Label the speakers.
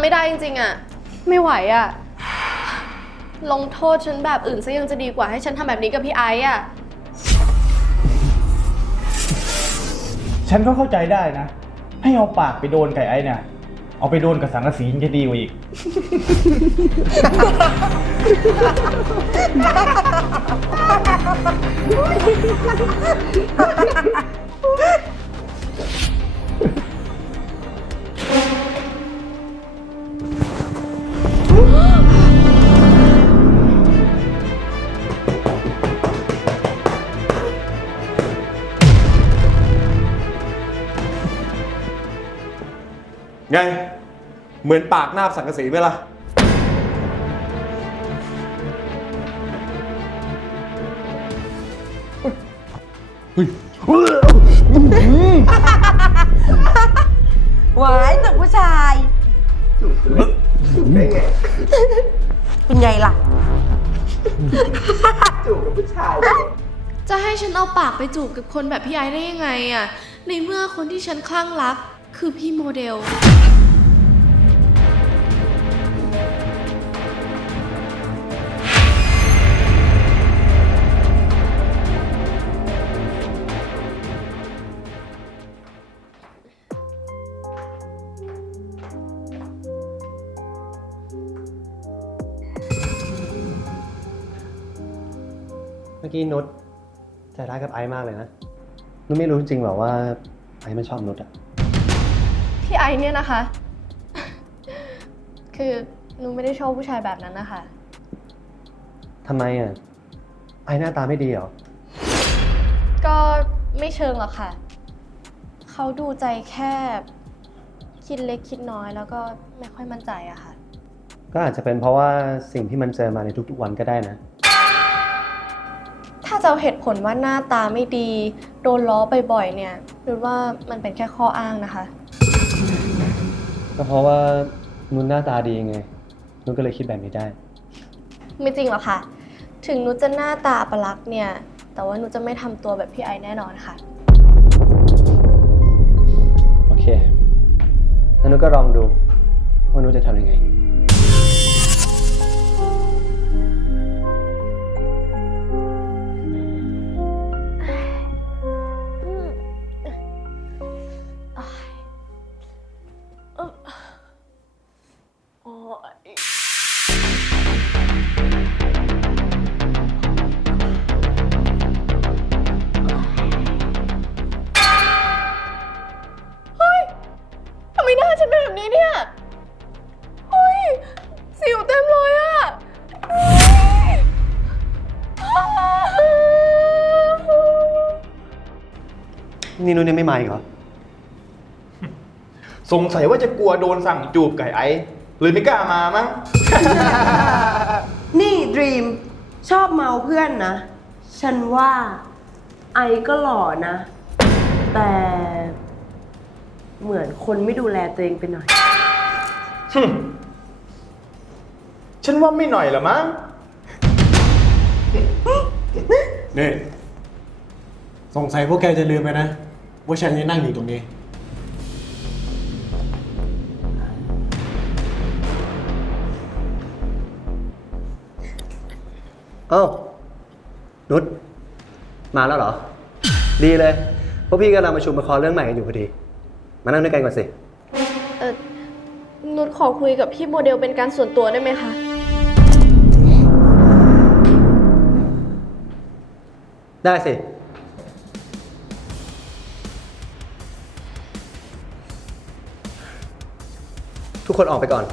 Speaker 1: ไม่ได้จริงๆอะไม่ไหวอะลงโทษฉันแบบอื่นซะยังจะดีกว่าให้ฉันทำแบบนี้กับพี่ไอซ์อะ
Speaker 2: ฉันก็เข้าใจได้นะ ให้เอาปากไปโดนไก่ไอ้เนี่ย เอาไปโดนกับสังกะสียังจะดีกว่าอีก
Speaker 3: ไง เหมือนปากหน้าบสังกะสีไหมล่ะ
Speaker 4: หวายจากผู้ชาย เป็นไงล่ะ
Speaker 1: จะให้ฉันเอาปากไปจูบกับคนแบบพี่ไอซ์ได้ยังไงอะในเมื่อคนที่ฉันคลั่งรัก คือพี่โมเดล
Speaker 5: เมื่อกี้นุชใจร้ายกับไอซ์มากเลยนะนุชไม่รู้จริงหรอว่าไอซ์มันชอบนุชอะ
Speaker 1: พี่ไอซ์เนี่ยนะคะ คือหนูไม่ได้ชอบผู้ชายแบบนั้นนะคะ
Speaker 5: ทำไมอะไอซ์หน้าตาไม่ดีเหรอ
Speaker 1: ก็ไม่เชิงหรอกค่ะ เขาดูใจแคบ คิดเล็กคิดน้อยแล้วก็ไม่ค่อยมั่นใจอะค่ะ
Speaker 5: ก็อาจจะเป็นเพราะว่าสิ่งที่มันเจอมาในทุกๆวันก็ได้นะ
Speaker 1: ถ้าจะเอาเหตุผลว่าหน้าตาไม่ดี โดนล้อบ่อยๆเนี่ยนูว่ามันเป็นแค่ข้ออ้างนะคะ
Speaker 5: ก็เพราะว่านุชหน้าตาดีไง นุชก็เลยคิดแบบนี้ได้
Speaker 1: ไม่จริงหรอกค่ะ ถึงนุชจะหน้าตาอัประลักษณ์เนี่ย แต่ว่านุชจะไม่ทำตัวแบบพี่ไอแน่นอนค่ะ
Speaker 5: โอเคงั้นนุชก็ลองดูว่านุชจะทำยังไง
Speaker 1: แบบนี้เนี่ยเฮ้ยสิวเต็มเลยอะ
Speaker 5: นี่นุชยังไม่มาอีกเหรอ
Speaker 2: สงสัยว่าจะกลัวโดนสั่งจูบไก่ไอ้เลยไม่กล้ามามั้ง
Speaker 4: นี่ดรีมชอบเมาเพื่อนนะ ฉันว่าไอก็หล่อนะ แต่ เหมือนคนไม่ดูแลตัวเองไปหน่อย
Speaker 2: ฉันว่าไม่หน่อยละมั้ง
Speaker 3: นี่สงสัยพวกแกจะลืมไปนะ ว่าฉันยังนั่งอยู่ตรงนี้
Speaker 5: เอ้านุชมาแล้วเหรอ ดีเลยพวกพี่กำลังประชุมประคอเรื่องใหม่กันอยู่พอดี มานั่งด้วยกันก่อนสิ
Speaker 1: เออนุชขอคุยกับพี่โมเดลเป็นการส่วนตัวได้ไหมคะ
Speaker 5: ได้สิ ทุกคนออกไปก่อน